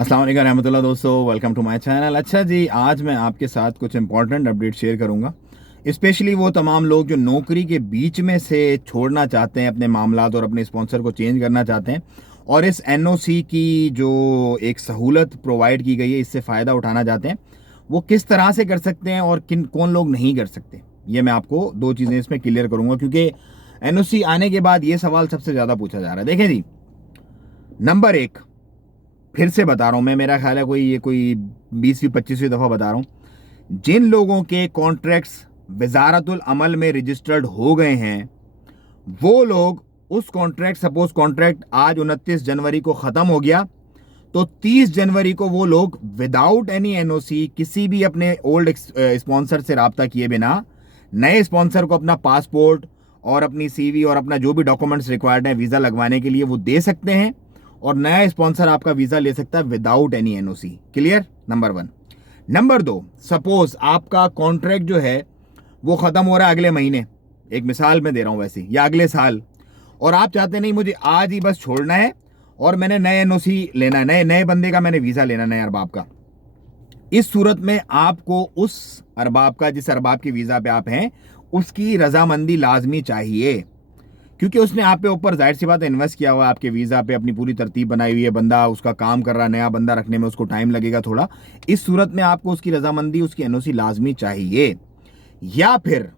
अस्सलाम वालेकुम रहमतुल्लाह दोस्तों, वेलकम टू माय चैनल। अच्छा जी, आज मैं आपके साथ कुछ इंपॉर्टेंट अपडेट शेयर करूंगा। स्पेशली वो तमाम लोग जो नौकरी के बीच में से छोड़ना चाहते हैं अपने मामलात और अपने स्पॉन्सर को चेंज करना चाहते हैं और इस एनओसी की जो एक सहूलत प्रोवाइड की गई है इससे फ़ायदा उठाना चाहते हैं, वो किस तरह से कर सकते हैं और कौन लोग नहीं कर सकते। ये मैं आपको दो चीज़ें इसमें क्लियर करूँगा, क्योंकि एनओसी आने के बाद ये सवाल सबसे ज़्यादा पूछा जा रहा है। देखें जी, नंबर एक, फिर से बता रहा हूं मैं, मेरा ख्याल है कोई 20वीं 25वीं दफ़ा बता रहा हूं, जिन लोगों के कॉन्ट्रैक्ट्स वजारतुल अमल में रजिस्टर्ड हो गए हैं वो लोग उस कॉन्ट्रैक्ट, सपोज कॉन्ट्रैक्ट आज 29 जनवरी को ख़त्म हो गया तो 30 जनवरी को वो लोग विदाउट एनी एनओसी किसी भी अपने ओल्ड स्पॉन्सर से रब्ता किए बिना नए स्पॉन्सर को अपना पासपोर्ट और अपनी सीवी और अपना जो भी डॉक्यूमेंट्स रिक्वायर्ड है वीज़ा लगवाने के लिए वो दे सकते हैं और नया स्पॉन्सर आपका वीज़ा ले सकता है without any NOC. Clear? Number one. Number दो, सपोज आपका कॉन्ट्रैक्ट जो है वो ख़त्म हो रहा है अगले महीने, एक मिसाल मैं दे रहा हूँ वैसे, या अगले साल, और आप चाहते नहीं मुझे आज ही बस छोड़ना है और मैंने नए एनओसी लेना है, नए बंदे का मैंने वीज़ा लेना, नए अरबाब का। इस सूरत में आपको उस अरबाब का, जिस अरबाब की वीज़ा पे आप हैं, उसकी रजामंदी लाजमी चाहिए, क्योंकि उसने आप पे ऊपर जाहिर सी बात है इन्वेस्ट किया हुआ है आपके वीज़ा पे, अपनी पूरी तरतीब बनाई हुई है, बंदा उसका काम कर रहा है, नया बंदा रखने में उसको टाइम लगेगा थोड़ा। इस सूरत में आपको उसकी रजामंदी, उसकी एनओसी लाजमी चाहिए, या फिर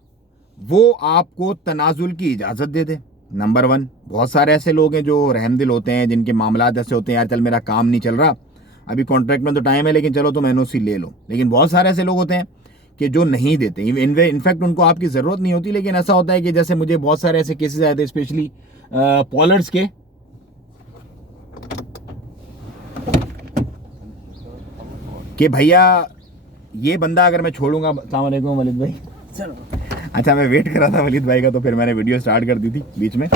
वो आपको तनाजुल की इजाज़त दे दे। नंबर वन, बहुत सारे ऐसे लोग हैं जो रहमदिल होते हैं, जिनके मामलात ऐसे होते हैं, यार चल मेरा काम नहीं चल रहा, अभी कॉन्ट्रैक्ट में तो टाइम है लेकिन चलो तुम एनओसी ले लो। लेकिन बहुत सारे ऐसे लोग होते हैं कि जो नहीं देते, इनफैक्ट उनको आपकी ज़रूरत नहीं होती, लेकिन ऐसा होता है कि जैसे मुझे बहुत सारे ऐसे केसेस आए थे, स्पेशली पॉलर्स के, कि भैया ये बंदा अगर मैं छोड़ूंगा। अस्सलाम वालेकुम वलीद भाई। अच्छा, मैं वेट कर रहा था वलीद भाई का, तो फिर मैंने वीडियो स्टार्ट कर दी थी बीच में।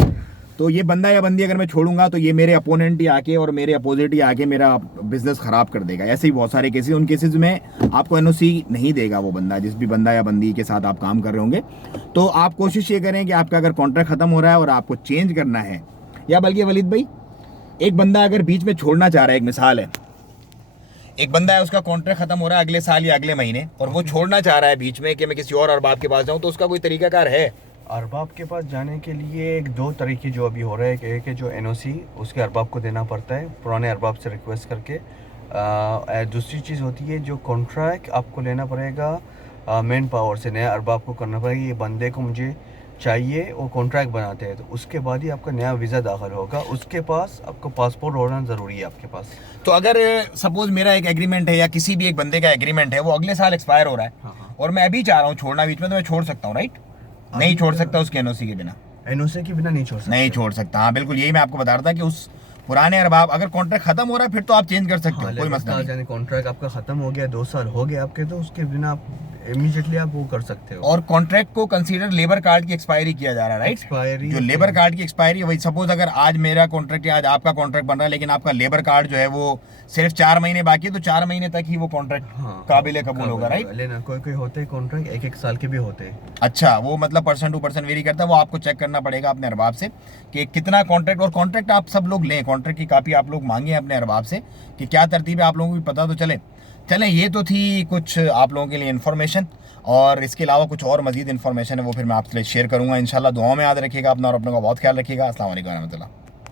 तो ये बंदा या बंदी अगर मैं छोड़ूंगा तो ये मेरे अपोनेंट ही आके और मेरे अपोजिट ही आके मेरा बिजनेस खराब कर देगा। ऐसे ही बहुत सारे केसेस, उन केसेस में आपको एनओसी नहीं देगा वो बंदा, जिस भी बंदा या बंदी के साथ आप काम कर रहे होंगे। तो आप कोशिश ये करें कि आपका अगर कॉन्ट्रैक्ट खत्म हो रहा है और आपको चेंज करना है, या बल्कि वलीद भाई, एक बंदा अगर बीच में छोड़ना चाह रहा है, एक मिसाल है, एक बंदा है उसका कॉन्ट्रैक्ट खत्म हो रहा है अगले साल या अगले महीने, और वो छोड़ना चाह रहा है बीच में कि मैं किसी और अरबाब के पास जाऊं, तो उसका कोई तरीकाकार है? अरबाब के पास जाने के लिए एक दो तरीके जो अभी हो रहे हैं। एक है जो एनओसी उसके अरबाब को देना पड़ता है पुराने अरबाब से रिक्वेस्ट करके। दूसरी चीज़ होती है जो कॉन्ट्रैक्ट आपको लेना पड़ेगा मैन पावर से, नया अरबाब को करना पड़ेगा, ये बंदे को मुझे चाहिए, वो कॉन्ट्रैक्ट बनाते हैं, तो उसके बाद ही आपका नया वीज़ा दाखिल होगा। उसके पास आपको पासपोर्ट होना ज़रूरी है आपके पास। तो अगर सपोज मेरा एक एग्रीमेंट है या किसी भी एक बंदे का एग्रीमेंट है, वो अगले साल एक्सपायर हो रहा है, हाँ। और मैं अभी चाह रहा हूँ छोड़ना बीच में, तो मैं छोड़ सकता हूँ राइट? नहीं छोड़ सकता उसके एनओसी के बिना? एनओसी के बिना नहीं छोड़ सकते। नहीं छोड़ सकता, हाँ बिल्कुल, यही मैं आपको बता रहा था कि उस पुराने अरबाब, अगर कॉन्ट्रैक्ट खत्म हो रहा है फिर तो आप चेंज कर सकते हो, कोई मसला नहीं। कॉन्ट्रैक्ट आपका खत्म हो गया, 2 साल हो गए आपके, तो उसके बिना आप इमीडिएटली आप वो कर सकते हो। और कॉन्ट्रैक्ट को कंसीडर लेबर कार्ड की एक्सपायरी किया जा रहा है राइट? एक्सपायरी जो लेबर कार्ड की एक्सपायरी है, वही सपोज अगर आज मेरा कॉन्ट्रैक्ट या आज आपका कॉन्ट्रैक्ट बन रहा है, लेकिन आपका लेबर कार्ड जो है वो सिर्फ 4 महीने बाकी है, तो 4 महीने तक ही वो कॉन्ट्रैक्ट काबिल कबूल होगा राइट? लेना कोई होते हैं कॉन्ट्रैक्ट 1-1 साल के भी होते हैं। अच्छा, वो मतलब पर्सन टू पर्सन वेरी करता है, वो आपको चेक करना पड़ेगा अपने अरबाब से कि कितना कॉन्ट्रैक्ट, और कॉन्ट्रैक्ट आप सब लोग लें, कॉन्ट्रैक्ट की कापी आप लोग मांगे अपने अरबाब से कि क्या तरतीब है, आप लोगों को भी पता तो चले। ये तो थी कुछ आप लोगों के लिए इन्फॉर्मेशन, और इसके अलावा कुछ और मजीद इन्फॉर्मेशन है वो फिर मैं आपसे शेयर करूंगा इंशाल्लाह। दुआओं में याद रखिएगा अपना और अपनों का बहुत ख्याल रखिएगा। अस्सलाम वालेकुम रहमतुल्लाह।